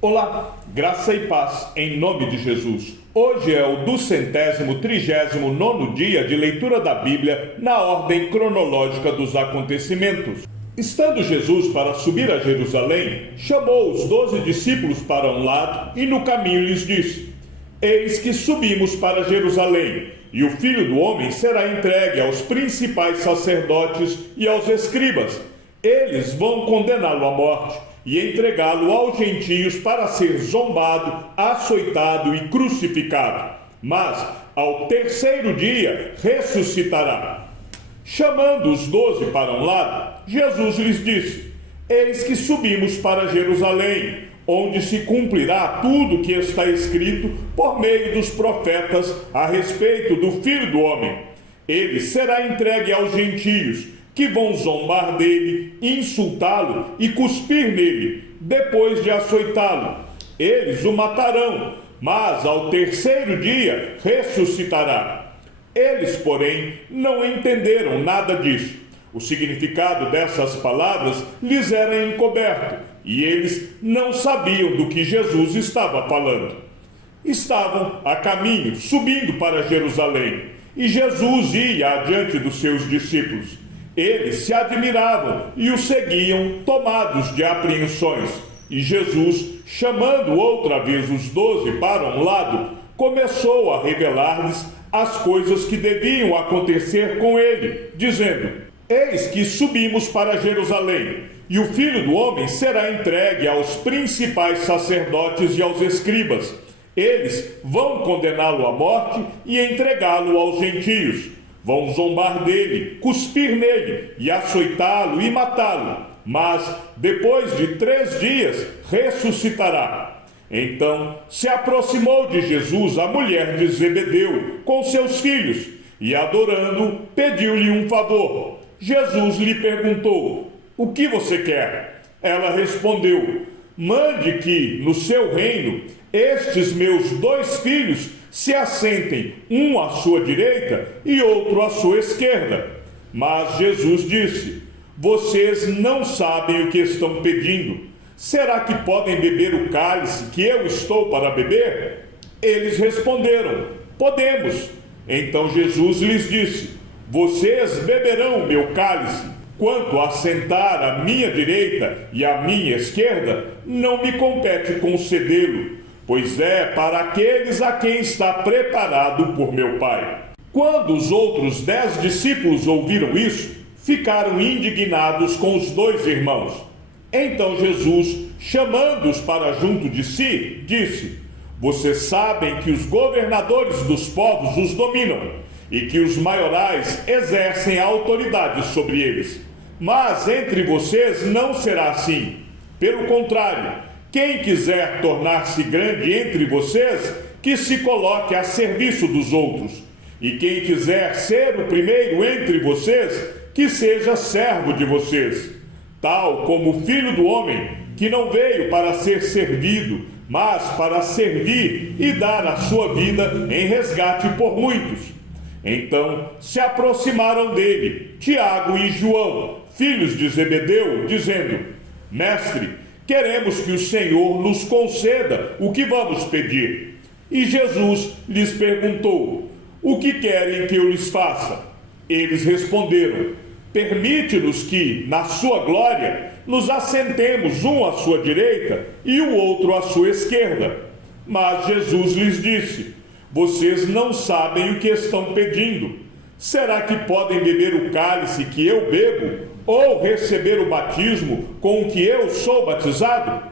Olá, graça e paz em nome de Jesus. Hoje é o 239º dia de leitura da Bíblia na ordem cronológica dos acontecimentos. Estando Jesus para subir a Jerusalém, chamou os 12 discípulos para um lado e no caminho lhes disse: Eis que subimos para Jerusalém, e o Filho do Homem será entregue aos principais sacerdotes e aos escribas. Eles vão condená-lo à morte e entregá-lo aos gentios para ser zombado, açoitado e crucificado. Mas, ao terceiro dia, ressuscitará. Chamando os 12 para um lado, Jesus lhes disse: Eis que subimos para Jerusalém, onde se cumprirá tudo o que está escrito por meio dos profetas a respeito do Filho do Homem. Ele será entregue aos gentios, que vão zombar dele, insultá-lo e cuspir nele, depois de açoitá-lo. Eles o matarão, mas ao terceiro dia ressuscitará. Eles, porém, não entenderam nada disso. O significado dessas palavras lhes era encoberto, e eles não sabiam do que Jesus estava falando. Estavam a caminho, subindo para Jerusalém, e Jesus ia adiante dos seus discípulos. Eles se admiravam e o seguiam, tomados de apreensões. E Jesus, chamando outra vez os 12 para um lado, começou a revelar-lhes as coisas que deviam acontecer com ele, dizendo: Eis que subimos para Jerusalém, e o Filho do Homem será entregue aos principais sacerdotes e aos escribas. Eles vão condená-lo à morte e entregá-lo aos gentios. Vão zombar dele, cuspir nele e açoitá-lo e matá-lo. Mas, depois de 3 dias, ressuscitará. Então, se aproximou de Jesus a mulher de Zebedeu, com seus filhos, e adorando, pediu-lhe um favor. Jesus lhe perguntou: O que você quer? Ela respondeu: Mande que, no seu reino, estes meus 2 filhos se assentem, um à sua direita e outro à sua esquerda. Mas Jesus disse: Vocês não sabem o que estão pedindo. Será que podem beber o cálice que eu estou para beber? Eles responderam: Podemos. Então Jesus lhes disse: Vocês beberão o meu cálice. Quanto a sentar à minha direita e à minha esquerda, não me compete concedê-lo, pois é para aqueles a quem está preparado por meu Pai. Quando os outros 10 discípulos ouviram isso, ficaram indignados com os 2 irmãos. Então Jesus, chamando-os para junto de si, disse: Vocês sabem que os governadores dos povos os dominam, e que os maiorais exercem a autoridade sobre eles. Mas entre vocês não será assim. Pelo contrário, quem quiser tornar-se grande entre vocês, que se coloque a serviço dos outros. E quem quiser ser o primeiro entre vocês, que seja servo de vocês. Tal como o Filho do Homem, que não veio para ser servido, mas para servir e dar a sua vida em resgate por muitos. Então se aproximaram dele Tiago e João, filhos de Zebedeu, dizendo: Mestre, queremos que o Senhor nos conceda o que vamos pedir. E Jesus lhes perguntou: O que querem que eu lhes faça? Eles responderam: Permite-nos que, na sua glória, nos assentemos um à sua direita e o outro à sua esquerda. Mas Jesus lhes disse: Vocês não sabem o que estão pedindo. Será que podem beber o cálice que eu bebo, ou receber o batismo com o que eu sou batizado?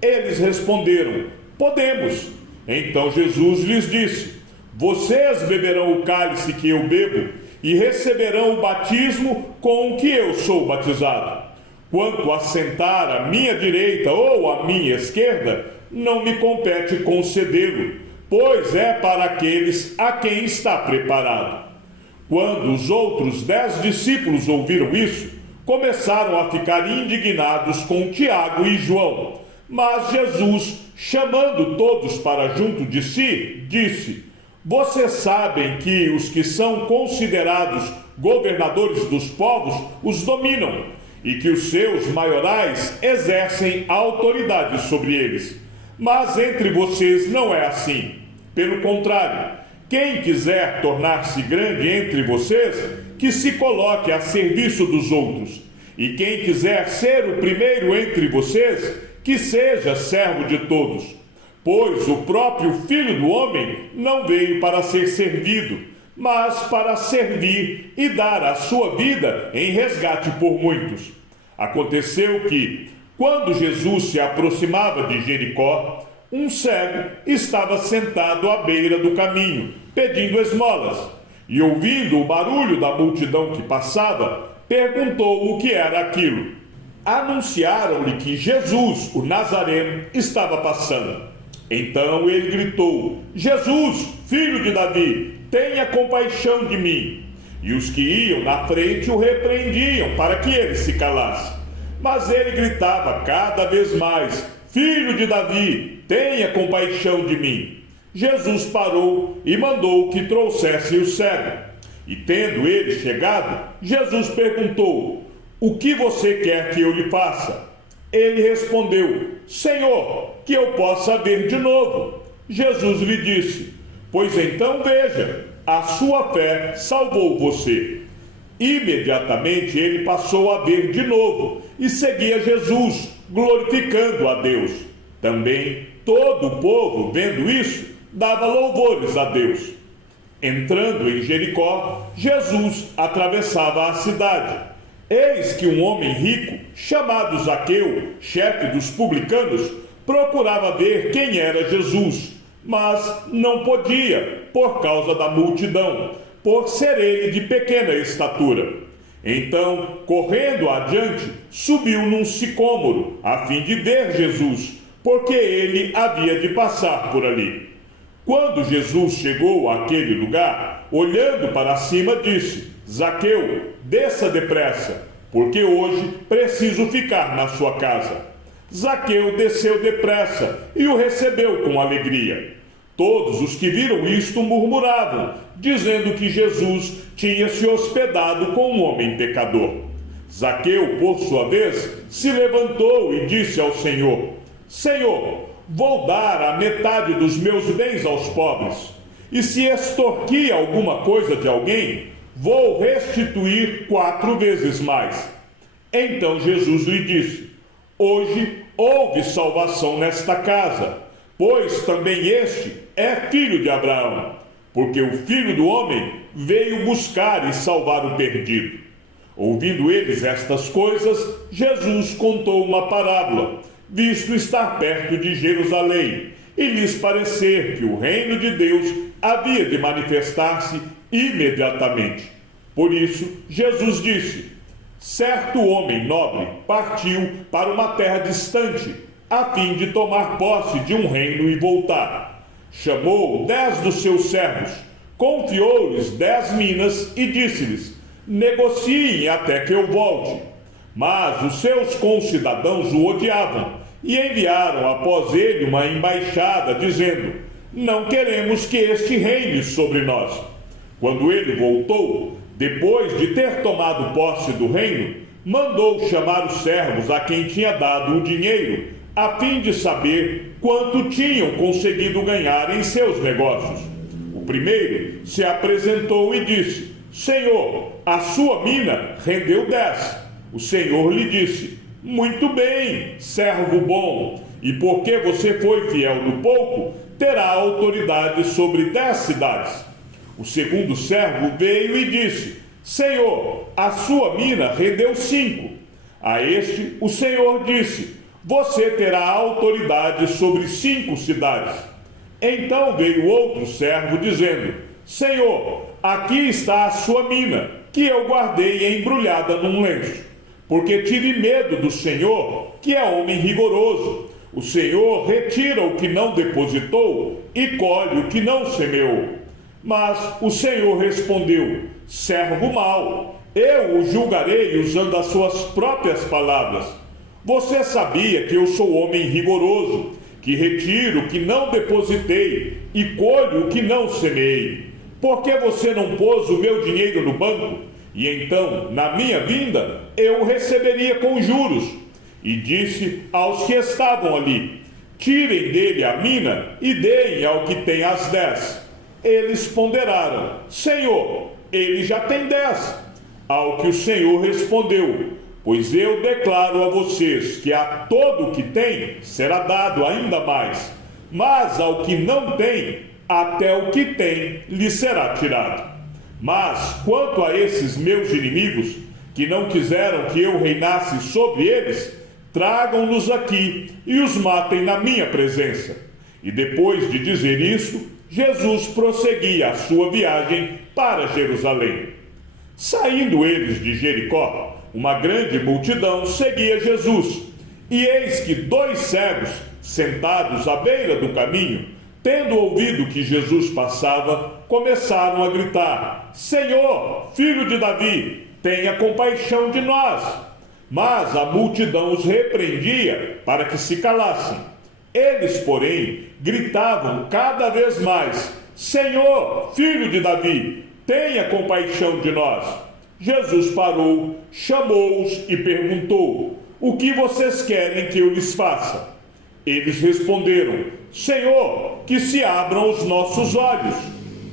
Eles responderam: Podemos. Então Jesus lhes disse: Vocês beberão o cálice que eu bebo, e receberão o batismo com o que eu sou batizado. Quanto a sentar à minha direita ou à minha esquerda, não me compete concedê-lo, pois é para aqueles a quem está preparado. Quando os outros 10 discípulos ouviram isso, começaram a ficar indignados com Tiago e João. Mas Jesus, chamando todos para junto de si, disse: Vocês sabem que os que são considerados governadores dos povos os dominam, e que os seus maiorais exercem autoridade sobre eles. Mas entre vocês não é assim. Pelo contrário, quem quiser tornar-se grande entre vocês, que se coloque a serviço dos outros. E quem quiser ser o primeiro entre vocês, que seja servo de todos. Pois o próprio Filho do Homem não veio para ser servido, mas para servir e dar a sua vida em resgate por muitos. Aconteceu que, quando Jesus se aproximava de Jericó, um cego estava sentado à beira do caminho, pedindo esmolas, e ouvindo o barulho da multidão que passava, perguntou o que era aquilo. Anunciaram-lhe que Jesus, o Nazareno, estava passando. Então ele gritou: Jesus, filho de Davi, tenha compaixão de mim. E os que iam na frente o repreendiam para que ele se calasse. Mas ele gritava cada vez mais: Filho de Davi, tenha compaixão de mim. Jesus parou e mandou que trouxessem o cego. E tendo ele chegado, Jesus perguntou: O que você quer que eu lhe faça? Ele respondeu: Senhor, que eu possa ver de novo. Jesus lhe disse: Pois então veja, a sua fé salvou você. Imediatamente ele passou a ver de novo e seguia Jesus, glorificando a Deus. Também todo o povo, vendo isso, dava louvores a Deus. Entrando em Jericó, Jesus atravessava a cidade. Eis que um homem rico, chamado Zaqueu, chefe dos publicanos, procurava ver quem era Jesus, mas não podia, por causa da multidão, por ser ele de pequena estatura. Então, correndo adiante, subiu num sicômoro, a fim de ver Jesus, porque ele havia de passar por ali. Quando Jesus chegou àquele lugar, olhando para cima, disse: Zaqueu, desça depressa, porque hoje preciso ficar na sua casa. Zaqueu desceu depressa e o recebeu com alegria. Todos os que viram isto murmuravam, dizendo que Jesus tinha se hospedado com um homem pecador. Zaqueu, por sua vez, se levantou e disse ao Senhor: Senhor, vou dar a metade dos meus bens aos pobres, e se extorquir alguma coisa de alguém, vou restituir 4 vezes mais. Então Jesus lhe disse: Hoje houve salvação nesta casa, pois também este é filho de Abraão, porque o Filho do Homem veio buscar e salvar o perdido. Ouvindo eles estas coisas, Jesus contou uma parábola, visto estar perto de Jerusalém, e lhes parecer que o reino de Deus havia de manifestar-se imediatamente. Por isso, Jesus disse: Certo homem nobre partiu para uma terra distante, a fim de tomar posse de um reino e voltar. Chamou 10 dos seus servos, confiou-lhes 10 minas e disse-lhes: Negociem até que eu volte. Mas os seus concidadãos o odiavam e enviaram após ele uma embaixada, dizendo: Não queremos que este reine sobre nós. Quando ele voltou, depois de ter tomado posse do reino, mandou chamar os servos a quem tinha dado o dinheiro, a fim de saber quanto tinham conseguido ganhar em seus negócios. O primeiro se apresentou e disse: Senhor, a sua mina rendeu 10. O Senhor lhe disse: Muito bem, servo bom, e porque você foi fiel no pouco, terá autoridade sobre 10 cidades. O segundo servo veio e disse: Senhor, a sua mina rendeu 5. A este o Senhor disse: Você terá autoridade sobre 5 cidades. Então veio outro servo dizendo: Senhor, aqui está a sua mina, que eu guardei embrulhada num lenço, porque tive medo do Senhor, que é homem rigoroso. O Senhor retira o que não depositou e colhe o que não semeou. Mas o Senhor respondeu: Servo mau, eu o julgarei usando as suas próprias palavras. Você sabia que eu sou homem rigoroso, que retiro o que não depositei e colho o que não semeei. Por que você não pôs o meu dinheiro no banco? E então, na minha vinda, eu o receberia com juros. E disse aos que estavam ali: tirem dele a mina e deem ao que tem as 10. Eles ponderaram: Senhor, ele já tem 10. Ao que o Senhor respondeu: pois eu declaro a vocês que a todo o que tem será dado ainda mais, mas ao que não tem, até o que tem lhe será tirado. Mas quanto a esses meus inimigos, que não quiseram que eu reinasse sobre eles, tragam-nos aqui e os matem na minha presença. E depois de dizer isso, Jesus prosseguia a sua viagem para Jerusalém. Saindo eles de Jericó, uma grande multidão seguia Jesus. E eis que 2 cegos, sentados à beira do caminho, tendo ouvido que Jesus passava, começaram a gritar: Senhor, filho de Davi, tenha compaixão de nós. Mas a multidão os repreendia para que se calassem. Eles, porém, gritavam cada vez mais: Senhor, filho de Davi, tenha compaixão de nós. Jesus parou, chamou-os e perguntou: o que vocês querem que eu lhes faça? Eles responderam: Senhor, que se abram os nossos olhos.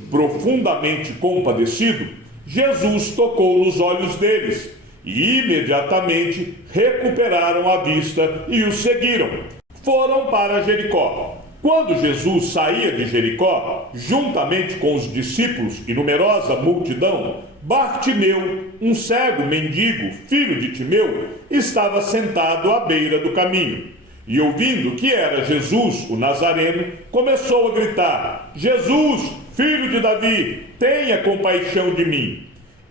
Profundamente compadecido, Jesus tocou nos olhos deles, e imediatamente recuperaram a vista e o seguiram. Foram para Jericó. Quando Jesus saía de Jericó, juntamente com os discípulos e numerosa multidão, Bartimeu, um cego mendigo, filho de Timeu, estava sentado à beira do caminho. E ouvindo que era Jesus, o Nazareno, começou a gritar: Jesus, filho de Davi, tenha compaixão de mim.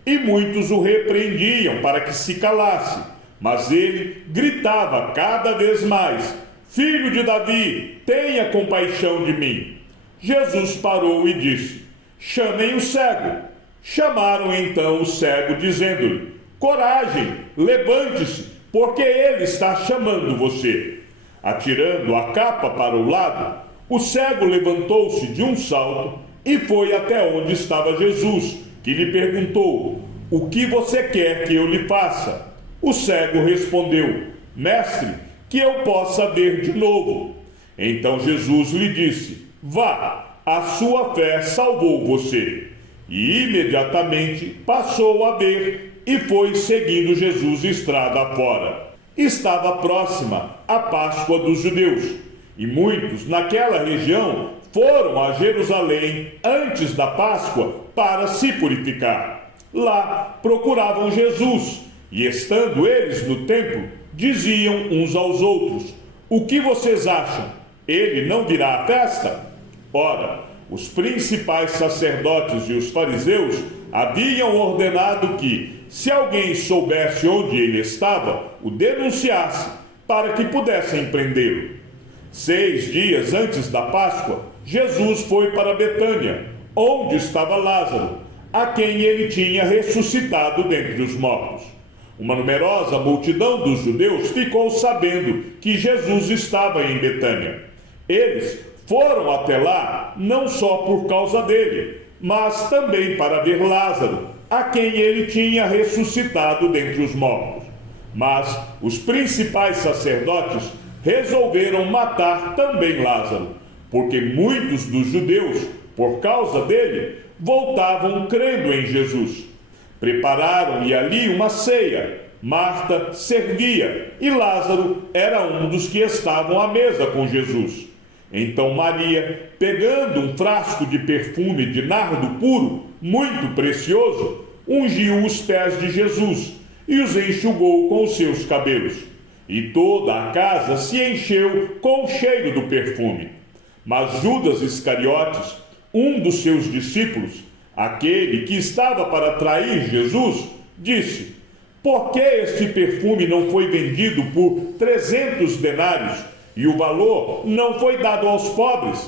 E muitos o repreendiam para que se calasse, mas ele gritava cada vez mais: Filho de Davi, tenha compaixão de mim. Jesus parou e disse: chamem o cego. Chamaram então o cego, dizendo-lhe: coragem, levante-se, porque ele está chamando você. Atirando a capa para o lado, o cego levantou-se de um salto e foi até onde estava Jesus, que lhe perguntou: o que você quer que eu lhe faça? O cego respondeu: mestre, que eu possa ver de novo. Então Jesus lhe disse: vá, a sua fé salvou você. E imediatamente passou a ver e foi seguindo Jesus estrada fora. Estava próxima a Páscoa dos judeus, e muitos naquela região foram a Jerusalém antes da Páscoa para se purificar. Lá procuravam Jesus, e estando eles no templo, diziam uns aos outros: o que vocês acham? Ele não virá à festa? Ora, os principais sacerdotes e os fariseus haviam ordenado que, se alguém soubesse onde ele estava, o denunciasse, para que pudessem prendê-lo. 6 dias antes da Páscoa, Jesus foi para Betânia, onde estava Lázaro, a quem ele tinha ressuscitado dentre os mortos. Uma numerosa multidão dos judeus ficou sabendo que Jesus estava em Betânia. Eles foram até lá não só por causa dele, mas também para ver Lázaro, a quem ele tinha ressuscitado dentre os mortos. Mas os principais sacerdotes resolveram matar também Lázaro, porque muitos dos judeus, por causa dele, voltavam crendo em Jesus. Prepararam-lhe ali uma ceia. Marta servia e Lázaro era um dos que estavam à mesa com Jesus. Então Maria, pegando um frasco de perfume de nardo puro, muito precioso, ungiu os pés de Jesus e os enxugou com os seus cabelos. E toda a casa se encheu com o cheiro do perfume. Mas Judas Iscariotes, um dos seus discípulos, aquele que estava para trair Jesus, disse: por que este perfume não foi vendido por 300 denários e o valor não foi dado aos pobres?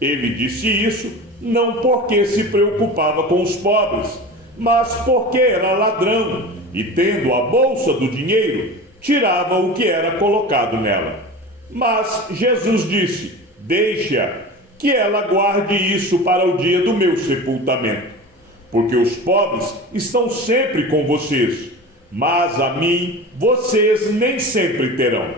Ele disse isso não porque se preocupava com os pobres, mas porque era ladrão e, tendo a bolsa do dinheiro, tirava o que era colocado nela. Mas Jesus disse: deixe-a, que ela guarde isso para o dia do meu sepultamento, porque os pobres estão sempre com vocês, mas a mim vocês nem sempre terão.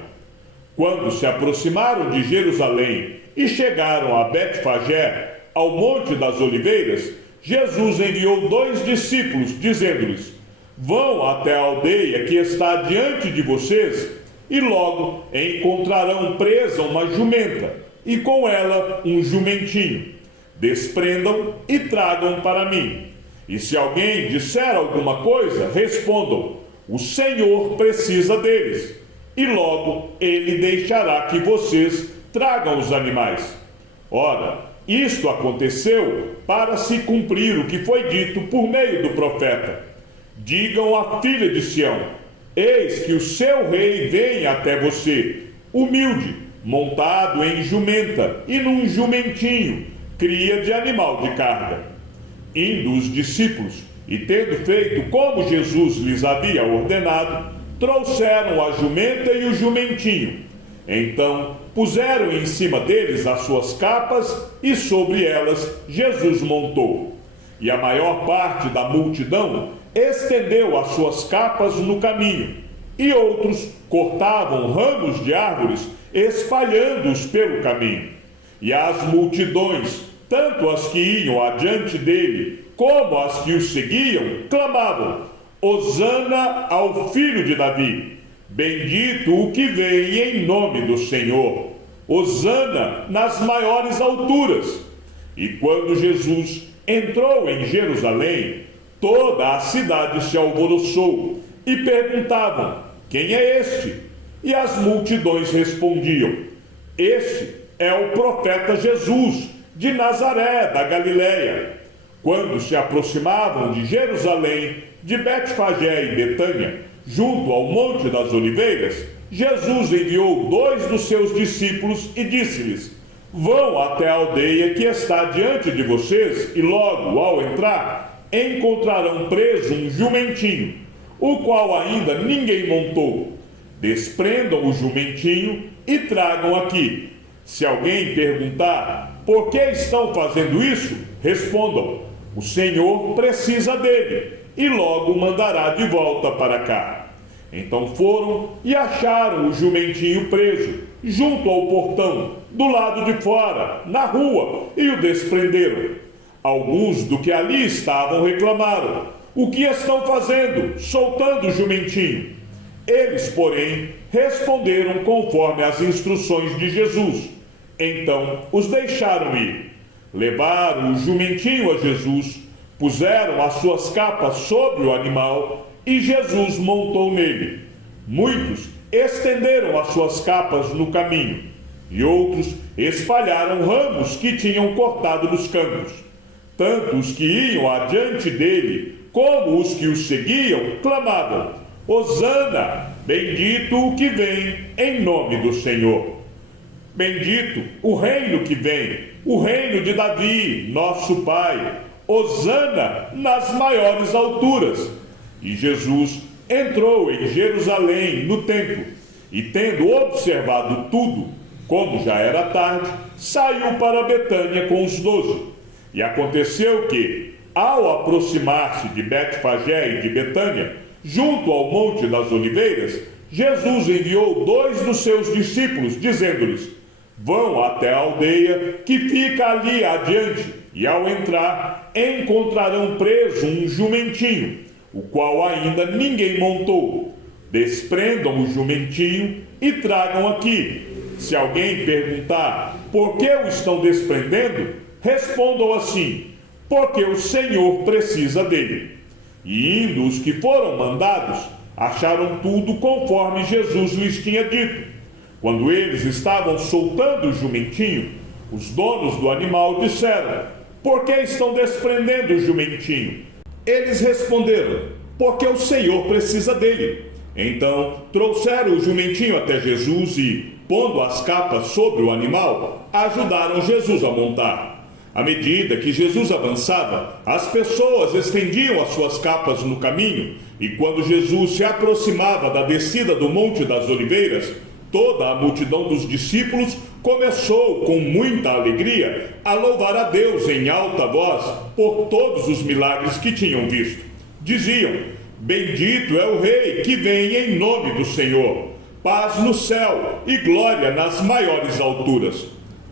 Quando se aproximaram de Jerusalém e chegaram a Betfagé, ao Monte das Oliveiras, Jesus enviou 2 discípulos, dizendo-lhes: vão até a aldeia que está diante de vocês, e logo encontrarão presa uma jumenta, e com ela um jumentinho. Desprendam e tragam para mim. E se alguém disser alguma coisa, respondam: o Senhor precisa deles. E logo ele deixará que vocês tragam os animais. Ora, isto aconteceu para se cumprir o que foi dito por meio do profeta: digam à filha de Sião: eis que o seu rei vem até você, humilde, montado em jumenta e num jumentinho, cria de animal de carga. Indo os discípulos, e tendo feito como Jesus lhes havia ordenado, trouxeram a jumenta e o jumentinho. Então puseram em cima deles as suas capas, e sobre elas Jesus montou. E a maior parte da multidão estendeu as suas capas no caminho, e outros cortavam ramos de árvores, espalhando-os pelo caminho. E as multidões, tanto as que iam adiante dele, como as que o seguiam, clamavam: Hosana ao filho de Davi! Bendito o que vem em nome do Senhor! Hosana nas maiores alturas! E quando Jesus entrou em Jerusalém, toda a cidade se alvoroçou, e perguntavam: quem é este? E as multidões respondiam: este é o profeta Jesus, de Nazaré, da Galiléia. Quando se aproximavam de Jerusalém, de Betfagé e Betânia, junto ao Monte das Oliveiras, Jesus enviou 2 dos seus discípulos e disse-lhes: vão até a aldeia que está diante de vocês, e logo, ao entrar, encontrarão preso um jumentinho, o qual ainda ninguém montou. Desprendam o jumentinho e tragam aqui. Se alguém perguntar: por que estão fazendo isso? Respondam: o Senhor precisa dele, e logo o mandará de volta para cá. Então foram e acharam o jumentinho preso, junto ao portão, do lado de fora, na rua, e o desprenderam. Alguns do que ali estavam reclamaram: o que estão fazendo, soltando o jumentinho? Eles, porém, responderam conforme as instruções de Jesus. Então os deixaram ir. Levaram o jumentinho a Jesus, puseram as suas capas sobre o animal, e Jesus montou nele. Muitos estenderam as suas capas no caminho, e outros espalharam ramos que tinham cortado nos campos. Tanto os que iam adiante dele, como os que o seguiam, clamavam: Hosana, bendito o que vem em nome do Senhor. Bendito o reino que vem, o reino de Davi, nosso pai. Hosana nas maiores alturas. E Jesus entrou em Jerusalém, no templo, e tendo observado tudo, como já era tarde, saiu para Betânia com os 12. E aconteceu que, ao aproximar-se de Betfagé e de Betânia, junto ao Monte das Oliveiras, Jesus enviou 2 dos seus discípulos, dizendo-lhes: vão até a aldeia que fica ali adiante, e ao entrar, encontrarão preso um jumentinho, o qual ainda ninguém montou. Desprendam o jumentinho e tragam aqui. Se alguém perguntar: por que o estão desprendendo? Respondam assim: porque o Senhor precisa dele. E indo os que foram mandados, acharam tudo conforme Jesus lhes tinha dito. Quando eles estavam soltando o jumentinho, os donos do animal disseram: por que estão desprendendo o jumentinho? Eles responderam: porque o Senhor precisa dele. Então trouxeram o jumentinho até Jesus e, pondo as capas sobre o animal, ajudaram Jesus a montar. À medida que Jesus avançava, as pessoas estendiam as suas capas no caminho, e quando Jesus se aproximava da descida do Monte das Oliveiras, toda a multidão dos discípulos começou, com muita alegria, a louvar a Deus em alta voz por todos os milagres que tinham visto. Diziam: bendito é o Rei que vem em nome do Senhor. paz no céu e glória nas maiores alturas.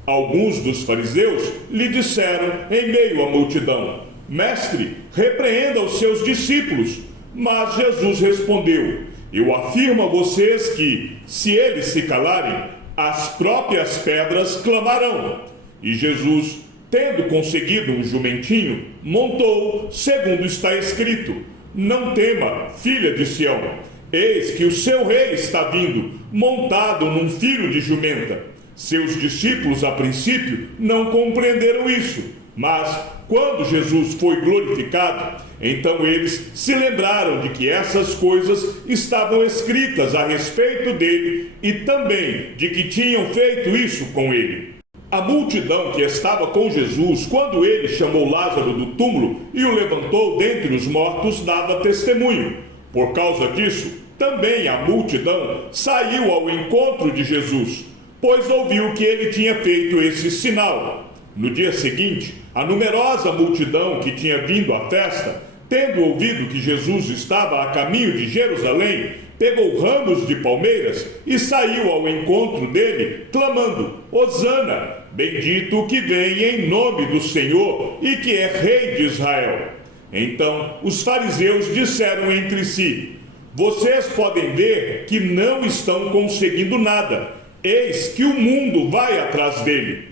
Alguns dos fariseus lhe disseram em meio à multidão: Mestre, repreenda os seus discípulos. Mas Jesus respondeu: Eu afirmo a vocês que, se eles se calarem, as próprias pedras clamarão. E Jesus, tendo conseguido um jumentinho, montou, segundo está escrito: Não tema, filha de Sião, eis que o seu rei está vindo, montado num filho de jumenta. Seus discípulos, a princípio, não compreenderam isso, mas, quando Jesus foi glorificado, então eles se lembraram de que essas coisas estavam escritas a respeito dele e também de que tinham feito isso com ele. A multidão que estava com Jesus, quando ele chamou Lázaro do túmulo e o levantou dentre os mortos, dava testemunho. Por causa disso, também a multidão saiu ao encontro de Jesus, pois ouviu que ele tinha feito esse sinal. No dia seguinte, a numerosa multidão que tinha vindo à festa, tendo ouvido que Jesus estava a caminho de Jerusalém, pegou ramos de palmeiras e saiu ao encontro dele, clamando: Hosana, bendito o que vem em nome do Senhor e que é rei de Israel. Então os fariseus disseram entre si: Vocês podem ver que não estão conseguindo nada. Eis que o mundo vai atrás dele.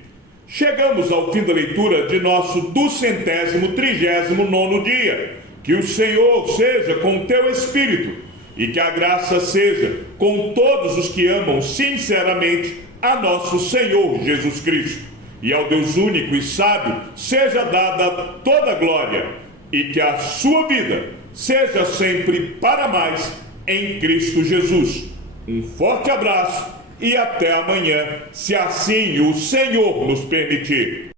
Chegamos ao fim da leitura de nosso 239º dia. Que o Senhor seja com teu espírito e que a graça seja com todos os que amam sinceramente a nosso Senhor Jesus Cristo. E ao Deus único e sábio seja dada toda a glória e que a sua vida seja sempre para mais em Cristo Jesus. Um forte abraço e até amanhã, se assim o Senhor nos permitir.